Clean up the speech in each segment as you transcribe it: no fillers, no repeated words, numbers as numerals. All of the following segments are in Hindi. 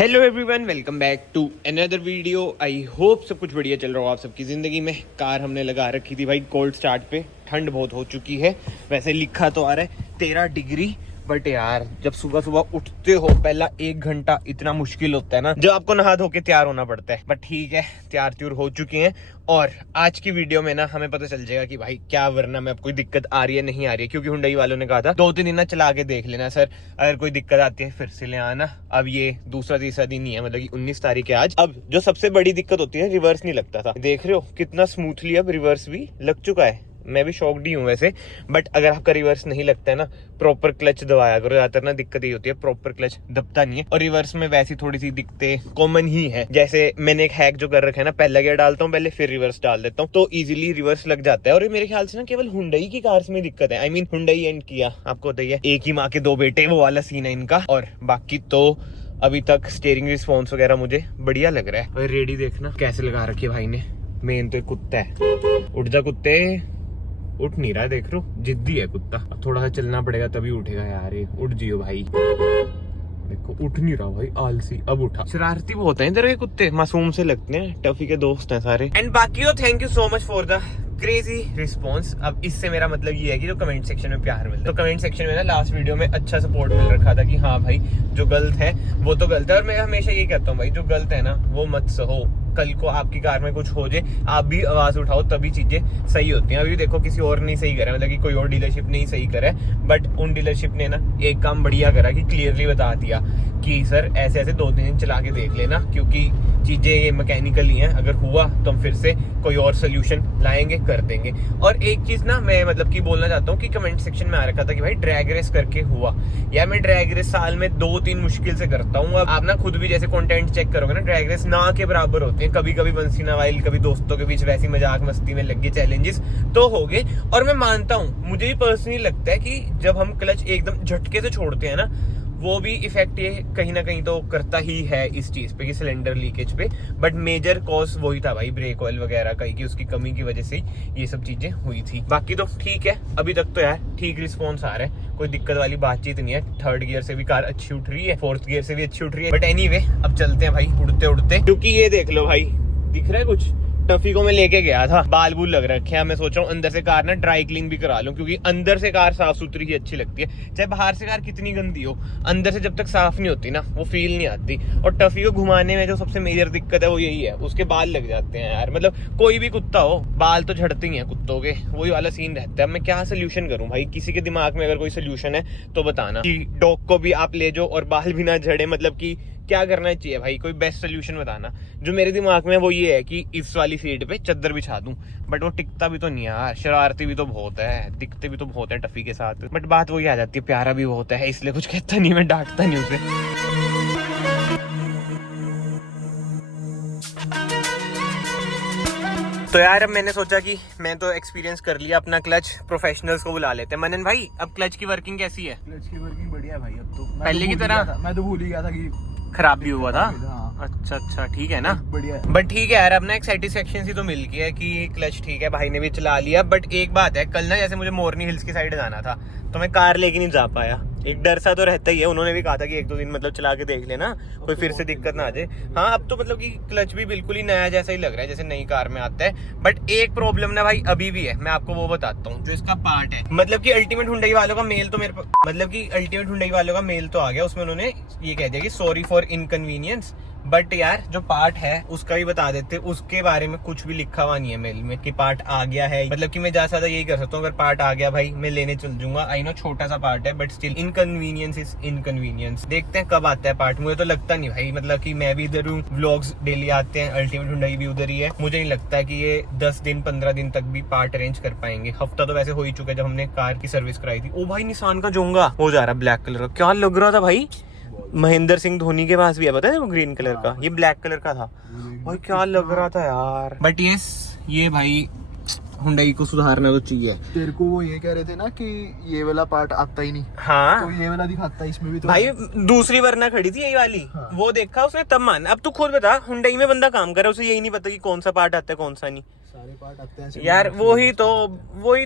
Hello everyone, welcome back to another video. I hope सब कुछ बढ़िया चल रहा हो आप सबकी ज़िंदगी में। कार हमने लगा रखी थी भाई कोल्ड स्टार्ट पे। ठंड बहुत हो चुकी है। वैसे लिखा तो आ रहा है 13 डिग्री, बट यार जब सुबह सुबह उठते हो पहला 1 घंटा इतना मुश्किल होता है ना, जब आपको नहा धो के तैयार होना पड़ता है। बट ठीक है, तैयार त्यूर हो चुके हैं और आज की वीडियो में ना हमें पता चल जाएगा कि भाई क्या वरना में अब कोई दिक्कत आ रही है नहीं आ रही है, क्योंकि हुंडई वालों ने कहा था 2-3 दिन ना चला के देख लेना सर, अगर कोई दिक्कत आती है फिर से ले आना। अब ये दूसरा तीसरा दिन ही है, मतलब कि 19 तारीख है आज। अब जो सबसे बड़ी दिक्कत होती है, रिवर्स नहीं लगता था। देख रहे हो कितना स्मूथली अब रिवर्स भी लग चुका है। मैं भी शॉक्ड ही हूँ वैसे, बट अगर आपका रिवर्स नहीं लगता है ना, प्रॉपर क्लच दबाया करो। ज्यादातर ना दिक्कत ये होती है, प्रॉपर क्लच दबता नहीं है। और रिवर्स में वैसी थोड़ी सी दिक्कतें कॉमन ही है। जैसे मैंने एक हैक जो कर रखा है ना, पहला गियर डालता हूँ पहले, फिर रिवर्स डाल देता हूँ, तो इजीली रिवर्स लग जाता है। और ये मेरे ख्याल से ना केवल हुंडई की कार्स में दिक्कत है। आई मीन हुंडई एंड किया, आपको बताइए एक ही माँ के दो बेटे, वो वाला सीन है इनका। और बाकी तो अभी तक स्टीयरिंग रिस्पॉन्स वगैरह मुझे बढ़िया लग रहा है। और रेडी देखना कैसे लगा रखी है भाई ने। मेन तो कुत्ता है, उठ जा कुत्ते। उठ नहीं रहा है, देख लो जिद्दी है कुत्ता। अब थोड़ा सा चलना पड़ेगा तभी उठेगा यार। ये उठ जियो भाई, देखो उठ नहीं रहा भाई, आलसी। अब उठा। शरारती बहुत है इधर के कुत्ते, मासूम से लगते हैं, टफी के दोस्त हैं सारे। एंड बाकी तो thank you so much for the crazy response. अब इससे मेरा मतलब ये है कि जो कमेंट सेक्शन में प्यार मिलता है, तो कमेंट सेक्शन में ना लास्ट वीडियो में अच्छा सपोर्ट मिल रखा था कि हाँ भाई जो गलत है वो तो गलत है। और मैं हमेशा ये कहता हूँ भाई, जो गलत है ना वो मत सहो। कल को आपकी कार में कुछ हो जाए, आप भी आवाज उठाओ, तभी चीजें सही होती हैं। अभी देखो किसी और नहीं सही करा, मतलब कि कोई और डीलरशिप नहीं सही करा, बट उन डीलरशिप ने ना एक काम बढ़िया करा कि क्लियरली बता दिया कि सर ऐसे ऐसे 2-3 दिन चला के देख लेना, क्योंकि चीजें ये मैकेनिकली हैं। अगर हुआ तो हम फिर से कोई और सोल्यूशन लाएंगे, कर देंगे। और एक चीज ना मैं मतलब कि बोलना चाहता हूँ कि कमेंट सेक्शन में आ रखा था कि भाई ड्रैग रेस करके हुआ। यार मैं ड्रैग रेस साल में 2-3 मुश्किल से करता हूँ। अब आप ना खुद भी जैसे कंटेंट चेक करोगे ना, ड्रैग रेस ना के बराबर होते हैं। कभी कभी बंसी नावाइल, कभी दोस्तों के बीच वैसी मजाक मस्ती में लग गए, चैलेंजेस तो हो गए। और मैं मानता हूँ, मुझे भी पर्सनली लगता है कि जब हम क्लच एकदम झटके से छोड़ते हैं ना, वो भी इफेक्ट ये कहीं ना कहीं तो करता ही है इस चीज पे, कि सिलेंडर लीकेज पे। बट मेजर कॉज वही था भाई, ब्रेक ऑयल वगैरह का, कि उसकी कमी की वजह से ये सब चीजें हुई थी। बाकी तो ठीक है, अभी तक तो यार ठीक रिस्पॉन्स आ रहा है, कोई दिक्कत वाली बातचीत नहीं है। 3rd गियर से भी कार अच्छी उठ रही है, 4th गियर से भी अच्छी उठ रही है। बट एनीवे, अब चलते हैं भाई उड़ते उड़ते, क्योंकि ये देख लो भाई, दिख रहा है कुछ? टफी को मैं लेके गया था, बाल बूल लग रखे हैं। मैं सोच रहा हूँ अंदर से कार ना ड्राई क्लीन भी करा लूं, क्योंकि अंदर से कार साफ सुथरी ही अच्छी लगती है। चाहे बाहर से कार कितनी गंदी हो, अंदर से जब तक साफ नहीं होती ना, वो फील नहीं आती। और टफी को घुमाने में जो सबसे मेजर दिक्कत है वो यही है, उसके बाल लग जाते हैं यार। मतलब कोई भी कुत्ता हो, बाल तो झड़ते ही हैं कुत्तों के, वही वाला सीन रहता है। अब मैं क्या सोल्यूशन करूँ भाई? किसी के दिमाग में अगर कोई सोल्यूशन है तो बताना, कि डॉग को भी आप ले जाओ और बाल भी ना झड़े। मतलब कि क्या करना चाहिए भाई? कोई बेस्ट सोल्यूशन बताना। जो मेरे दिमाग में वो ये है कि इस वाली सीट पे चद्दर बिछा दूं, बट वो टिकता भी तो नहीं यार, शरारती भी तो बहुत है, दिखते भी तो बहुत है टफी के साथ। बट बात वही आ जाती है, प्यारा भी बहुत है, इसलिए कुछ कहता नहीं, मैं डांटता नहीं उसे। तो यार अब मैंने सोचा कि मैं तो एक्सपीरियंस कर लिया अपना, क्लच प्रोफेशनल्स को बुला लेते हैं। मनन भाई, अब क्लच की वर्किंग कैसी है? क्लच की वर्किंग बढ़िया है भाई। अब तो पहले की तरह मैं तो भूल ही गया था कि खराब भी हुआ था। हाँ। अच्छा ठीक है ना, बढ़िया है। बट ठीक है यार, अब ना एक सेटिस्फेक्शन सी तो मिल गई है कि क्लच ठीक है, भाई ने भी चला लिया। बट एक बात है, कल ना जैसे मुझे मोरनी हिल्स की साइड जाना था, तो मैं कार लेके नहीं जा पाया। एक डर सा तो रहता ही है। उन्होंने भी कहा था कि 1-2 दिन मतलब चला के देख लेना, कोई फिर से दिक्कत ना आ जाए। हाँ, अब तो मतलब कि क्लच भी बिल्कुल ही नया जैसा ही लग रहा है, जैसे नई कार में आता है। बट एक प्रॉब्लम ना भाई अभी भी है, मैं आपको वो बताता हूँ। जो इसका पार्ट है, मतलब कि अल्टीमेट हुंडई वालों का मेल तो मेरे पास, मतलब कि अल्टीमेट हुंडई वालों का मेल तो आ गया। उसमें उन्होंने ये कह दिया कि सॉरी फॉर इनकन्वीनियंस। बट यार जो पार्ट है उसका भी बता देते, उसके बारे में कुछ भी लिखा हुआ नहीं है मेल में कि पार्ट आ गया है। मतलब कि मैं ज्यादा ज्यादा यही कर सकता हूँ, अगर पार्ट आ गया भाई मैं लेने चल जाऊंगा। आई नो छोटा सा पार्ट है, but still inconvenience is inconvenience. देखते हैं कब आता है पार्ट। मुझे तो लगता नहीं भाई, मतलब कि मैं भी इधर हूँ, व्लॉग्स डेली आते हैं, अल्टीमेट हुंडई भी उधर ही है। मुझे नहीं लगता कि ये 10 दिन 15 दिन तक भी पार्ट अरेंज कर पाएंगे। हफ्ता तो वैसे हो ही चुका है जब हमने कार की सर्विस कराई थी। ओ भाई, निसान का जोंगा हो जा रहा ब्लैक कलर का, क्या लग रहा था भाई? महेंद्र सिंह धोनी के पास भी है, पता है वो ग्रीन कलर का, ये ब्लैक कलर का था भाई, क्या लग रहा था यार। बट ये भाई हुंडई को सुधारना तो चाहिए। तेरे को वो ये कह रहे थे ना कि ये वाला पार्ट आता ही नहीं। हाँ, तो ये वाला दिखाता है इसमें भी तो भाई। दूसरी वरना खड़ी थी यही वाली। हाँ। वो देखा उसने तब मान। अब तू खुद बता, हुंडई में बंदा काम कर रहा है, उसे यही नहीं पता कि कौन सा पार्ट आता है कौन सा नहीं। सारे पार्ट आते हैं यार वही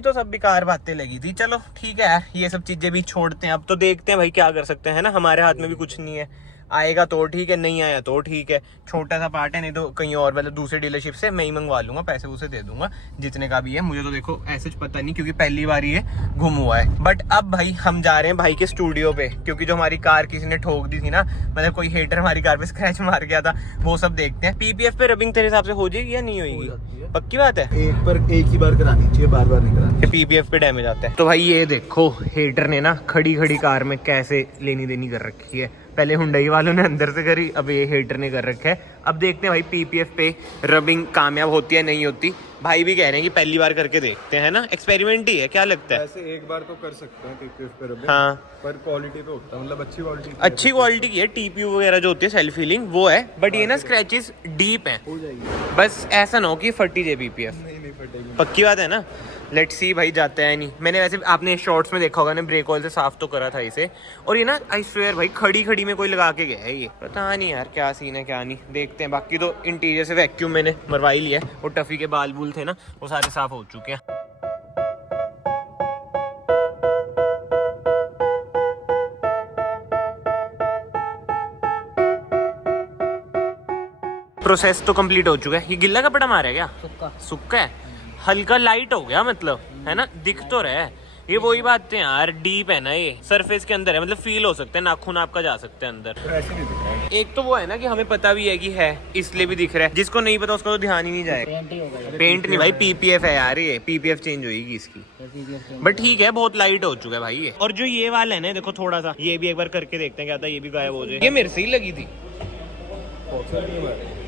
तो सब बेकार बातें लगी थी। चलो ठीक है, ये सब चीजें भी छोड़ते हैं। अब तो देखते हैं भाई क्या कर सकते हैं ना, हमारे हाथ में भी कुछ नहीं है। आएगा तो ठीक है, नहीं आया तो ठीक है, छोटा सा पार्ट है, नहीं तो कहीं और मतलब दूसरे डीलरशिप से मैं ही मंगवा लूंगा, पैसे उसे दे दूंगा जितने का भी है। मुझे तो देखो ऐसे पता नहीं क्योंकि पहली बार ये गुम हुआ है। बट अब भाई हम जा रहे हैं भाई के स्टूडियो पे, क्योंकि जो हमारी कार किसी ने ठोक दी थी ना, मतलब कोई हेटर हमारी कार पे स्क्रैच मार गया था, वो सब देखते हैं। पीपीएफ पे रबिंग तेरे हिसाब से हो जाएगी या नहीं होगी? पक्की बात है, एक ही बार करानी चाहिए, बार बार नहीं करानी। पीपीएफ पे डैमेज आता है। तो भाई ये देखो हेटर ने ना खड़ी खड़ी कार में कैसे लेनी देनी कर रखी है। पहले हुंडई वालों ने अंदर से करी, अब ये हेटर ने कर रखा है। अब देखते हैं भाई पीपीएफ पे रबिंग कामयाब होती है नहीं होती। भाई भी कह रहे हैं कि पहली बार करके देखते हैं ना, एक्सपेरिमेंट ही है, क्या लगता है? वैसे एक बार तो कर सकते हैं पीपीएफ पे रबिंग, हाँ पर क्वालिटी पे होता है, मतलब अच्छी क्वालिटी की है। टीपीयू वगैरह जो होती है सेल्फ हीलिंग वो है, बट ये ना स्क्रैचेस डीप हैं, हो जाएगी। बस ऐसा ना हो कि फटी जाए पीपीएफ। नहीं फटेगी। पक्की बात है ना, लेट्स सी भाई जाते हैं नहीं। मैंने वैसे आपने शॉर्ट्स में देखा होगा ना, ब्रेक ऑयल से साफ तो करा था इसे, और ये ना आई स्वेयर भाई खड़ी खड़ी में कोई लगा के गया है ये, पता नहीं यार क्या सीन है क्या नहीं, देखते हैं। बाकी तो इंटीरियर से वैक्यूम मैंने मरवा ही लिया है, और टफी के बाल बूल थे ना वो सारे साफ हो चुके हैं। प्रोसेस तो कंप्लीट हो चुका है। ये गिल्ला कपड़ा मारा है क्या? सुक्का है, हल्का लाइट हो गया मतलब, है ना, दिख तो रहा है। ये वही बात है यार, डीप है ना, ये सरफेस के अंदर है, मतलब फील हो सकता है, नाखून आपका जा सकता है अंदर। ऐसे नहीं दिख रहा है। एक तो वो है ना कि हमें पता भी है कि है, इसलिए भी दिख रहा है, जिसको नहीं पता उसका तो ध्यान ही नहीं जाएगा। पेंट नहीं भाई, पीपीएफ है यार, ये पीपीएफ चेंज होगी इसकी, बट ठीक है, बहुत लाइट हो चुका है भाई ये। और जो ये वाला है ना देखो थोड़ा सा, ये भी एक बार करके देखते हैं क्या था, ये भी गायब हो जाए। ये मेरे से ही लगी थी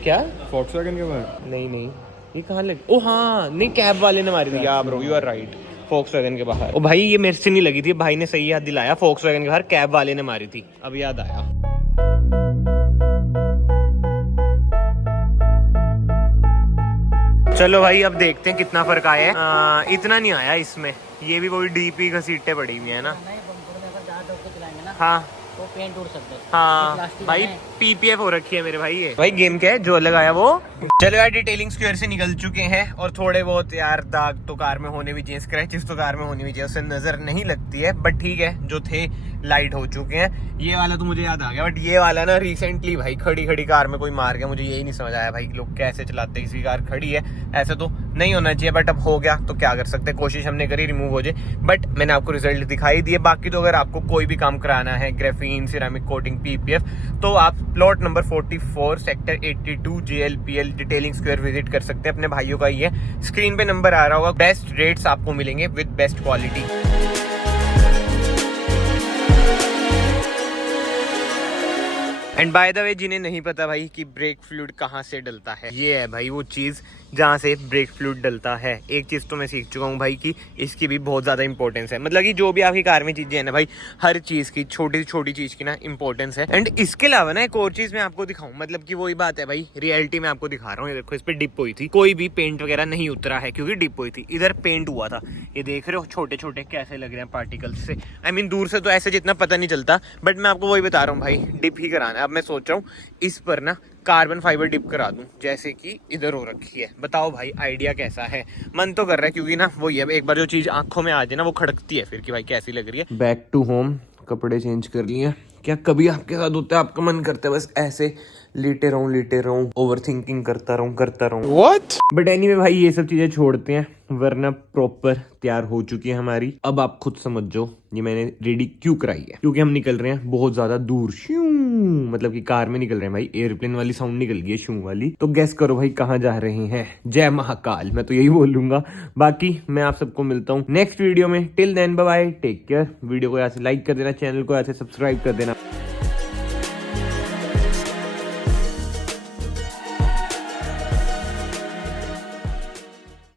क्या? Volkswagen के बाहर? नहीं ये कहाँ लगी? ओ हाँ, नहीं कैब वाले ने मारी थी यार bro, you are right, Volkswagen के बाहर। ओ भाई ये मेरे से नहीं लगी थी, भाई ने सही याद दिलाया, Volkswagen के बाहर कैब वाले ने मारी थी, अब याद आया। चलो भाई अब देखते हैं कितना फर्क आया है। इतना नहीं आया इसमें, ये भी वही डीपी घसीटे पड़ी हुई है ना। हाँ तो पेंट उड़ सकता है। हाँ भाई पीपीएफ हो रखी है मेरे भाई। ये भाई गेम क्या है जो लगाया वो। चलो यार डिटेलिंग स्क्वायर से निकल चुके हैं, और थोड़े बहुत यार दाग तो कार में होने भी चाहिए, स्क्रैचेस तो कार में होनी भी चाहिए, उससे नजर नहीं लगती है, बट ठीक है जो थे लाइट हो चुके हैं। ये वाला तो मुझे याद आ गया, बट ये वाला ना रिसेंटली भाई खड़ी खड़ी कार में कोई मार गया, मुझे यही नहीं समझ आया भाई लोग कैसे चलाते, किसी कार खड़ी है, ऐसा तो नहीं होना चाहिए, बट अब हो गया तो क्या कर सकते, कोशिश हमने करी रिमूव हो जाए, बट मैंने आपको रिजल्ट दिखाई दिए। बाकी तो अगर आपको कोई भी काम कराना है, ग्राफीन, सिरेमिक कोटिंग, पीपीएफ, तो आप plot number 44 sector 82 JLPL detailing square visit कर सकते हैं, अपने भाइयों का ही है, स्क्रीन पे नंबर आ रहा होगा। बेस्ट रेट्स आपको मिलेंगे with best quality. And by the way जिन्हें नहीं पता भाई कि ब्रेक फ्लूइड कहाँ से डलता है, ये है भाई वो चीज जहाँ से ब्रेक फ्लूइड डलता है। एक चीज तो मैं सीख चुका हूँ भाई कि इसकी भी बहुत ज्यादा इंपॉर्टेंस है, मतलब कि जो भी आपकी कार में चीजें है ना भाई, हर चीज की छोटी छोटी चीज की ना इंपॉर्टेंस है। एंड इसके अलावा ना एक और चीज मैं आपको दिखाऊं, मतलब कि वही बात है भाई, रियलिटी में आपको दिखा रहा हूँ। ये देखो इस पे डिप हुई थी, कोई भी पेंट वगैरह नहीं उतरा है क्योंकि डिप हुई थी, इधर पेंट हुआ था। ये देख रहे हो छोटे छोटे कैसे लग रहे हैं पार्टिकल्स से, आई मीन दूर से तो ऐसे जितना पता नहीं चलता, बट मैं आपको वही बता रहा हूँ भाई, डिप ही कराना है। अब मैं सोच रहा हूँ इस पर ना कार्बन फाइबर डिप करा दूं, जैसे कि इधर हो रखी है। बताओ भाई आइडिया कैसा है? मन तो कर रहा है, क्योंकि ना वो ये एक बार जो चीज आंखों में आ जाए ना वो खड़कती है फिर कि भाई कैसी लग रही है। बैक टू होम, कपड़े चेंज कर लिए। क्या कभी आपके साथ होता है, आपका मन करता है बस ऐसे लेटे रहूं, ओवर थिंकिंग करता रहूं। व्हाट? बट एनीवे भाई ये सब चीजें छोड़ते हैं, वरना प्रॉपर तैयार हो चुकी है हमारी। अब आप खुद समझ जाओ ये मैंने रेडी क्यों कराई है, क्योंकि हम निकल रहे हैं बहुत ज्यादा दूर, श्यू, मतलब कि कार में निकल रहे हैं भाई, एयरप्लेन वाली साउंड निकल गई है श्यू वाली। तो गेस करो भाई कहाँ जा रहे हैं? जय महाकाल, मैं तो यही बोलूंगा। बाकी मैं आप सबको मिलता हूँ नेक्स्ट वीडियो में, till then bye bye, take care. Video को यहाँ से लाइक कर देना, चैनल को यहाँ से सब्सक्राइब कर देना।